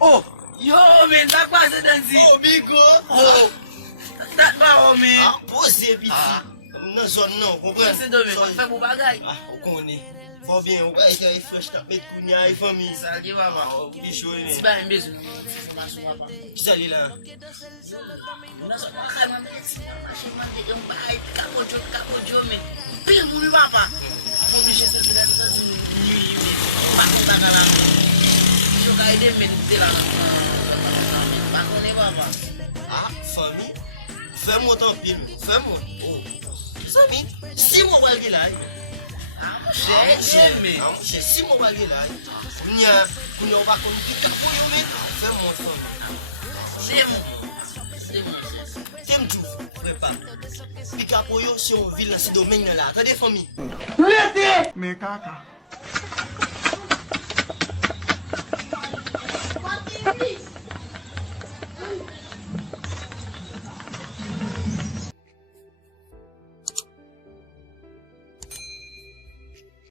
Oh! Yo, man, that presidency. Oh, bigo! Oh! That ba, oh, man. Ah, você, bicho. Não, só não, compreende? Você doit faire mon bagage. Ah, on connaît. Faut bien, ouais, il faut que je tape mettre Kounia et famille. Ça, qui va, Ah, oh, bicho, c'est mais. pas un bisou. Papa. Qui ça, lui, là? Non, c'est pas quand même. Je m'en un bail, capocho, mais. Pire, mon papa. Faut que je sois là, nuit, mais. Pas comme ça, là. Je vais aider, mais t'es là. Pas qu'on est, papa. Ah, famille? Fais-moi ton film, fais-moi. Oh, famille, si moi, je vais là. J'ai 6 mois à aller là. Il y a pas comme tout pour lui. Fais-moi ça. C'est mon. T'aimes tout, prépare. Picapoyo, si on vit là, c'est domaine là. T'as des familles. Mais caca.